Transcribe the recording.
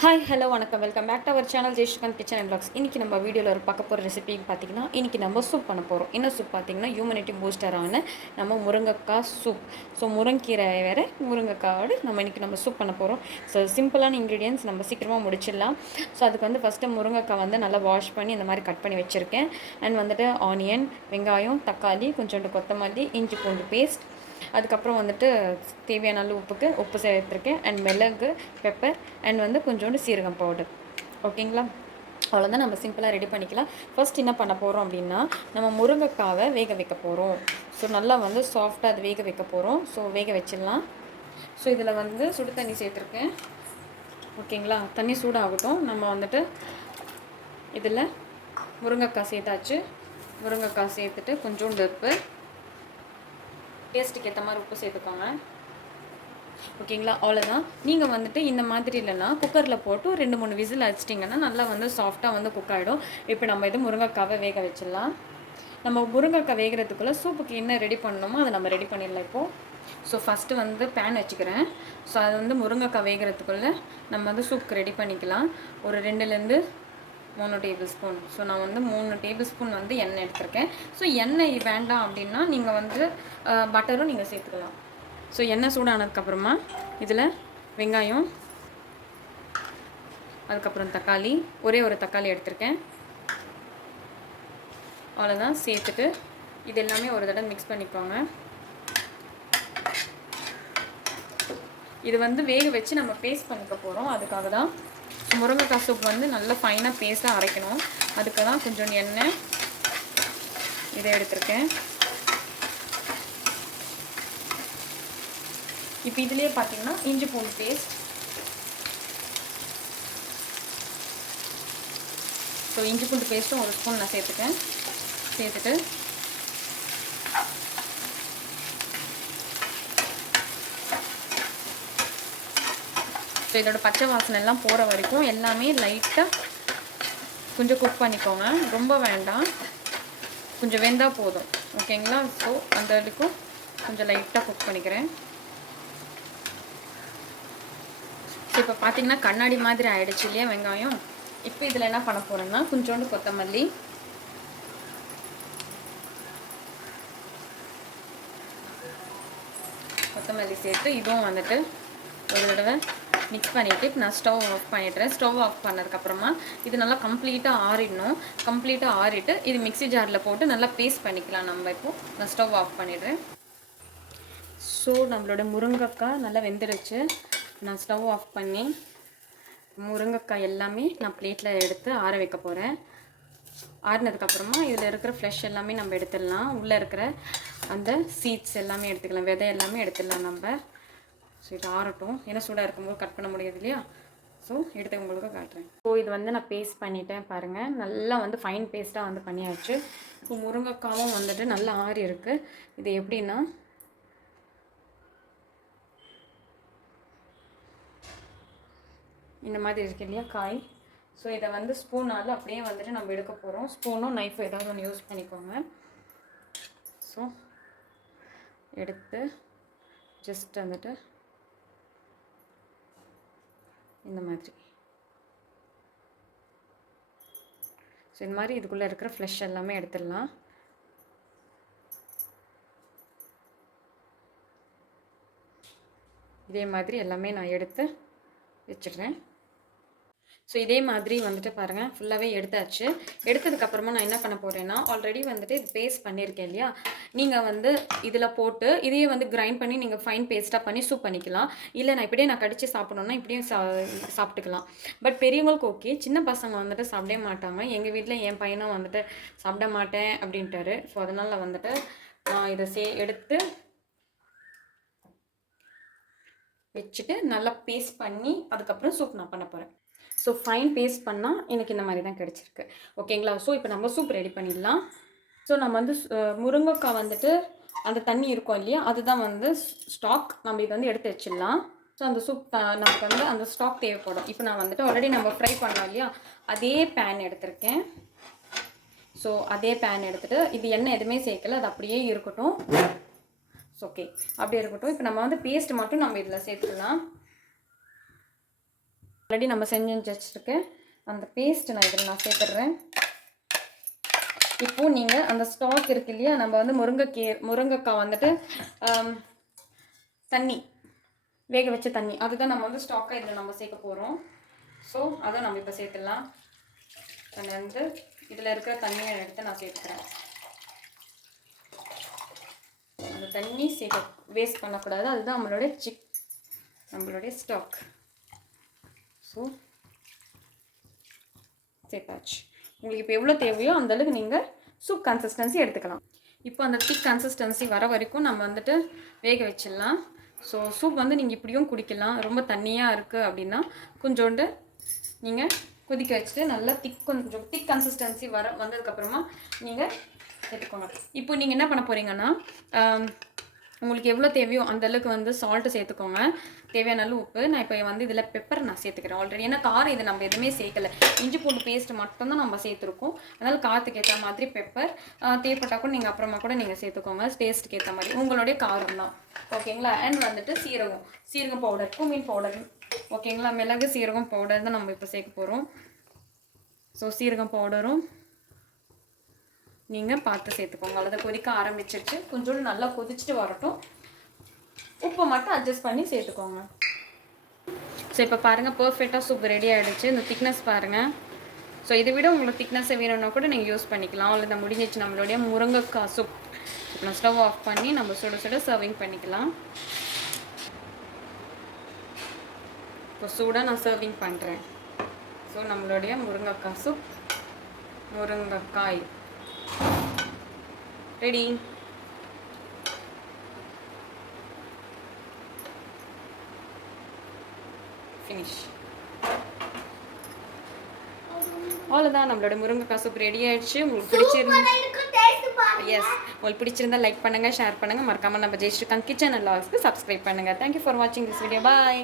Hi hello வணக்கம் welcome back to our channel Jaisrikanth kitchen and blogs. இன்றைக்கி நம்ம வீடியோவில் ஒரு பார்க்க போகிற ரெசிபின்னு பார்த்தீங்கன்னா இன்றைக்கி நம்ம சூப் பண்ண போகிறோம். என்ன சூப் பார்த்தீங்கன்னா ஹியூமனிட்டி பூஸ்டரான நம்ம முருங்கைக்காய் சூப். ஸோ முருங்கீரை வேறு முருங்கைக்காயோடு நம்ம சூப் பண்ண போகிறோம். ஸோ சிம்பிளான இன்க்ரீடியன்ஸ் நம்ம சீக்கிரமாக முடிச்சிடலாம். ஸோ அதுக்கு வந்து ஃபஸ்ட்டு முருங்கைக்காய் வந்து நல்லா வாஷ் பண்ணி இந்த மாதிரி கட் பண்ணி வச்சுருக்கேன். அண்ட் வந்துட்டு ஆனியன், வெங்காயம், தக்காளி, கொஞ்சோண்டு கொத்தமல்லி, இஞ்சி பூண்டு பேஸ்ட், அதுக்கப்புறம் வந்துட்டு தேவையான அளவு உப்பு சேர்த்துருக்கேன். அண்ட் மிளகு, பெப்பர் அண்ட் வந்து கொஞ்சோண்டு சீரகம் பவுடர். ஓகேங்களா? அவ்வளோதான், நம்ம சிம்பிளாக ரெடி பண்ணிக்கலாம். ஃபர்ஸ்ட் என்ன பண்ண போகிறோம் அப்படின்னா, நம்ம முருங்கைக்காவை வேக வைக்க போகிறோம். ஸோ நல்லா வந்து சாஃப்டாக அது வேக வைக்க போகிறோம். ஸோ வேக வச்சிடலாம். ஸோ இதில் வந்து சுடு தண்ணி சேர்த்துருக்கேன். ஓகேங்களா? தண்ணி சூடாகட்டும். நம்ம வந்துட்டு இதில் முருங்கைக்காய் சேர்த்தாச்சு. முருங்கைக்காய் சேர்த்துட்டு கொஞ்சோண்டு உப்பு, டேஸ்ட்டுக்கு ஏற்ற மாதிரி உப்பு சேர்த்துக்கோங்க. ஓகேங்களா? அவ்வளோதான். நீங்கள் வந்துட்டு இந்த மாதிரி இல்லைன்னா குக்கரில் போட்டு 2-3 விசில் அடிச்சிட்டிங்கன்னா நல்லா வந்து சாஃப்டாக வந்து குக் ஆகிடும். இப்போ நம்ம இது முருங்கைக்காவை வேக வச்சிடலாம். நம்ம முருங்கைக்காய் வேகிறதுக்குள்ளே சூப்புக்கு என்ன ரெடி பண்ணணுமோ அதை நம்ம ரெடி பண்ணிடலாம் இப்போது. ஸோ ஃபஸ்ட்டு வந்து பேன் வச்சுக்கிறேன். ஸோ அது வந்து முருங்கைக்காய் வேகிறதுக்குள்ளே நம்ம வந்து சூப்புக்கு ரெடி பண்ணிக்கலாம். ஒரு 2-3 டேபிள் ஸ்பூன். ஸோ நான் வந்து 3 டேபிள் ஸ்பூன் வந்து எண்ணெய் எடுத்திருக்கேன். ஸோ எண்ணெய் வேண்டாம் அப்படின்னா நீங்கள் வந்து பட்டரும் நீங்கள் சேர்த்துக்கலாம். ஸோ எண்ணெய் சூடானதுக்கப்புறமா இதில் வெங்காயம், அதுக்கப்புறம் தக்காளி, ஒரே ஒரு தக்காளி எடுத்திருக்கேன். அவ்வளோதான் சேர்த்துட்டு இது எல்லாமே ஒரு தடவை மிக்ஸ் பண்ணிக்கோங்க. இது வந்து வேக வச்சு நம்ம பேஸ்ட் பண்ணிக்க போகிறோம். அதுக்காக தான் முருங்கைக்காய் சூப் வந்து நல்லா ஃபைனாக பேஸ்ட்டாக அரைக்கணும். அதுக்கு தான் கொஞ்சம் எண்ணெய் இதை எடுத்திருக்கேன். இப்போ இதுலேயே பார்த்தீங்கன்னா இஞ்சி பூண்டு பேஸ்ட். ஸோ இஞ்சி பூண்டு பேஸ்ட்டும் ஒரு ஸ்பூன் நான் சேர்த்துட்டேன். சேர்த்துட்டு ஸோ இதோட பச்சை வாசனை எல்லாம் போகிற வரைக்கும் எல்லாமே லைட்டாக கொஞ்சம் குக் பண்ணிக்கோங்க. ரொம்ப வேண்டாம், கொஞ்சம் வெந்தால் போதும். ஓகேங்களா? ஸோ அந்த வரைக்கும் கொஞ்சம் லைட்டாக குக் பண்ணிக்கிறேன். இப்போ பார்த்தீங்கன்னா கண்ணாடி மாதிரி ஆகிடுச்சு இல்லையா வெங்காயம். இப்போ இதில் என்ன பண்ண போகிறேன்னா கொஞ்சோண்டு கொத்தமல்லி, சேர்த்து இதுவும் வந்துட்டு ஒரு தடவை மிக்ஸ் பண்ணிவிட்டு நான் ஸ்டவ் ஆஃப் பண்ணிடுறேன். ஸ்டவ் ஆஃப் பண்ணதுக்கப்புறமா இது நல்லா கம்ப்ளீட்டாக ஆறிடணும். கம்ப்ளீட்டாக ஆறிட்டு இது மிக்ஸி ஜாரில் போட்டு நல்லா பேஸ்ட் பண்ணிக்கலாம். நம்ம இப்போது நான் ஸ்டவ் ஆஃப் பண்ணிடுறேன். ஸோ நம்மளோட முருங்கைக்காய் நல்லா வெந்துடுச்சு. நான் ஸ்டவ் ஆஃப் பண்ணி முருங்கைக்காய் எல்லாமே நான் பிளேட்டில் எடுத்து ஆற வைக்க போகிறேன். ஆறினதுக்கப்புறமா இதில் இருக்கிற ஃப்ளஷ் எல்லாமே நம்ம எடுத்துடலாம். உள்ளே இருக்கிற அந்த சீட்ஸ் எல்லாமே எடுத்துக்கலாம், விதை எல்லாமே எடுத்துடலாம் நம்ம. ஸோ இது ஆறட்டும், ஏன்னா சூடாக இருக்கும்போது கட் பண்ண முடியாது இல்லையா. ஸோ எடுத்து உங்களுக்கு காட்டுறேன். ஸோ இது வந்து நான் பேஸ்ட் பண்ணிட்டேன் பாருங்கள். நல்லா வந்து ஃபைன் பேஸ்ட்டாக வந்து பண்ணியாச்சு. ஸோ முருங்கைக்காவும் வந்துட்டு நல்லா ஆறி இருக்குது. இது எப்படின்னா இந்த மாதிரி இருக்கு இல்லையா காய். ஸோ இதை வந்து ஸ்பூனால் அப்படியே வந்துட்டு நம்ம எடுக்க போகிறோம். ஸ்பூனும் நைஃபும் ஏதாவது ஒன்று யூஸ் பண்ணிக்கோங்க. ஸோ எடுத்து ஜஸ்ட் வந்துட்டு இந்த மாதிரி ஸோ இந்த மாதிரி இதுக்குள்ளே இருக்கிற ஃப்ளஷ் எல்லாமே எடுத்துடலாம். இதே மாதிரி எல்லாமே நான் எடுத்து வச்சிடுறேன். ஸோ இதே மாதிரி வந்துட்டு பாருங்கள் ஃபுல்லாகவே எடுத்தாச்சு. எடுத்ததுக்கப்புறமா நான் என்ன பண்ண போகிறேன்னா ஆல்ரெடி வந்துட்டு இது பேஸ்ட் பண்ணியிருக்கேன் இல்லையா. நீங்கள் வந்து இதில் போட்டு இதையே வந்து கிரைண்ட் பண்ணி நீங்கள் ஃபைன் பேஸ்ட்டாக பண்ணி சூப் பண்ணிக்கலாம். இல்லை நான் இப்படியே நான் கடிச்சு சாப்பிடணுன்னா இப்படியும் சாப்பிட்டுக்கலாம். பட் பெரியவங்களுக்கு ஓகே, சின்ன பசங்க வந்துட்டு சாப்பிடவே மாட்டாங்க. எங்கள் வீட்டில் என் பையனும் வந்துட்டு சாப்பிட மாட்டேன் அப்படின்ட்டாரு. ஸோ அதனால் வந்துட்டு நான் இதை எடுத்து வச்சுட்டு நல்லா பேஸ்ட் பண்ணி அதுக்கப்புறம் சூப் நான் பண்ண போகிறேன். ஸோ ஃபைன் பேஸ்ட் பண்ணால் எனக்கு இந்த மாதிரி தான் கிடச்சிருக்கு. ஓகேங்களா? ஸோ இப்போ நம்ம சூப் ரெடி பண்ணிடலாம். ஸோ நம்ம வந்து முருங்கைக்காய் வந்துட்டு அந்த தண்ணி இருக்கும் இல்லையா, அதுதான் வந்து ஸ்டாக். நம்ம இதை வந்து எடுத்து வச்சிடலாம். ஸோ அந்த சூப் நமக்கு வந்து அந்த ஸ்டாக் தேவைப்படும். இப்போ நான் வந்துட்டு ஆல்ரெடி நம்ம ஃப்ரை பண்ணோம் இல்லையா, அதே பேன் எடுத்திருக்கேன். ஸோ அதே பேன் எடுத்துகிட்டு இது எண்ணெய் எதுவுமே சேர்க்கல, அது அப்படியே இருக்கட்டும். ஓகே, அப்படியே இருக்கட்டும். இப்போ நம்ம வந்து பேஸ்ட் மட்டும் நம்ம இதில் சேர்த்துக்கலாம். ஆல்ரெடி நம்ம செஞ்சு வச்சுருக்கேன் அந்த பேஸ்ட் நான் இதில் நான் சேர்த்துடுறேன். இப்போது நீங்கள் அந்த ஸ்டாக் இருக்கு இல்லையா, நம்ம வந்து முருங்கைக்காய் வந்துட்டு தண்ணி வேக வச்ச தண்ணி அதுதான் நம்ம வந்து ஸ்டாக்காக இதில் நம்ம சேர்க்க போகிறோம். ஸோ அதை நம்ம இப்போ சேர்த்துடலாம். நான் வந்து இதில் இருக்கிற தண்ணியை எடுத்து நான் சேர்த்துக்கிறேன். அந்த தண்ணி வேஸ்ட் பண்ணக்கூடாது, அதுதான் நம்மளுடைய ஸ்டாக். ஸோ சேர்த்தாச்சு. உங்களுக்கு இப்போ எவ்வளோ தேவையோ அந்தளவுக்கு நீங்கள் சூப் கன்சிஸ்டன்சி எடுத்துக்கலாம். இப்போ அந்த திக் கன்சிஸ்டன்சி வர வரைக்கும் நம்ம வந்துட்டு வேக வச்சிடலாம். ஸோ சூப் வந்து நீங்கள் இப்படியும் குடிக்கலாம். ரொம்ப தண்ணியாக இருக்குது அப்படின்னா கொஞ்சோண்டு நீங்கள் கொதிக்க வச்சுட்டு நல்லா கொஞ்சம் திக் கன்சிஸ்டன்சி வந்ததுக்கப்புறமா நீங்கள் சேர்த்துக்கோங்க. இப்போ நீங்கள் என்ன பண்ண போகிறீங்கன்னா, உங்களுக்கு எவ்வளோ தேவையோ அந்தளவுக்கு வந்து சால்ட்டு சேர்த்துக்கோங்க, தேவையான அளவு உப்பு. நான் இப்போ வந்து இதில் பெப்பர் நான் சேர்த்துக்கிறேன் ஆல்ரெடி. ஏன்னா காரம் இது நம்ம எதுவுமே சேர்க்கலை, இஞ்சி பூண்டு பேஸ்ட்டு மட்டும்தான் நம்ம சேர்த்துருக்கோம். அதனால் காரத்துக்கு ஏற்ற மாதிரி பெப்பர் தேவைப்பட்டால் கூட நீங்கள் அப்புறமா கூட நீங்கள் சேர்த்துக்கோங்க, டேஸ்ட்டுக்கு ஏற்ற மாதிரி உங்களுடைய காரம் தான். ஓகேங்களா? அண்ட் வந்துட்டு சீரகம் பவுடர், குமின் பவுடர். ஓகேங்களா? மிளகு சீரகம் பவுடர் தான் நம்ம இப்போ சேர்க்க போகிறோம். ஸோ சீரகம் பவுடரும் நீங்கள் பார்த்து சேர்த்துக்கோங்க. அல்லது கொதிக்க ஆரம்பிச்சிருச்சு, கொஞ்சோண்டு நல்லா கொதிச்சுட்டு வரட்டும். உப்பை மட்டும் அட்ஜஸ்ட் பண்ணி சேர்த்துக்கோங்க. ஸோ இப்போ பாருங்கள், பர்ஃபெக்டாக சூப் ரெடி ஆகிடுச்சு. இந்த திக்னஸ் பாருங்கள். ஸோ இதை விட உங்களுக்கு திக்னஸை வேணும்னா கூட நீங்கள் யூஸ் பண்ணிக்கலாம். அல்லது முடிஞ்சிச்சு நம்மளுடைய முருங்கைக்காய் சூப். இப்போ நான் ஸ்டவ் ஆஃப் பண்ணி நம்ம சுட சுட சர்விங் பண்ணிக்கலாம். இப்போ சூடாக நான் சர்விங் பண்ணுறேன். ஸோ நம்மளுடைய முருங்கைக்காய் சூப், முருங்கைக்காய் ரெடி. ஃபினிஷ். அவ்வளோதான், நம்மளோட முருங்கைக்காய் சூப் ரெடி ஆயிடுச்சு. உங்களுக்கு பிடிச்சிருந்தா லைக் பண்ணுங்கள், ஷேர் பண்ணுங்கள். மறக்காமல் நம்ம ஜெயஸ்ரீகாந்த் கிச்சன் அண்ட் வ்ளாக்ஸ்க்கு சப்ஸ்கிரைப் பண்ணுங்கள். தேங்க்யூ ஃபார் வாட்சிங் திஸ் வீடியோ. பாய்.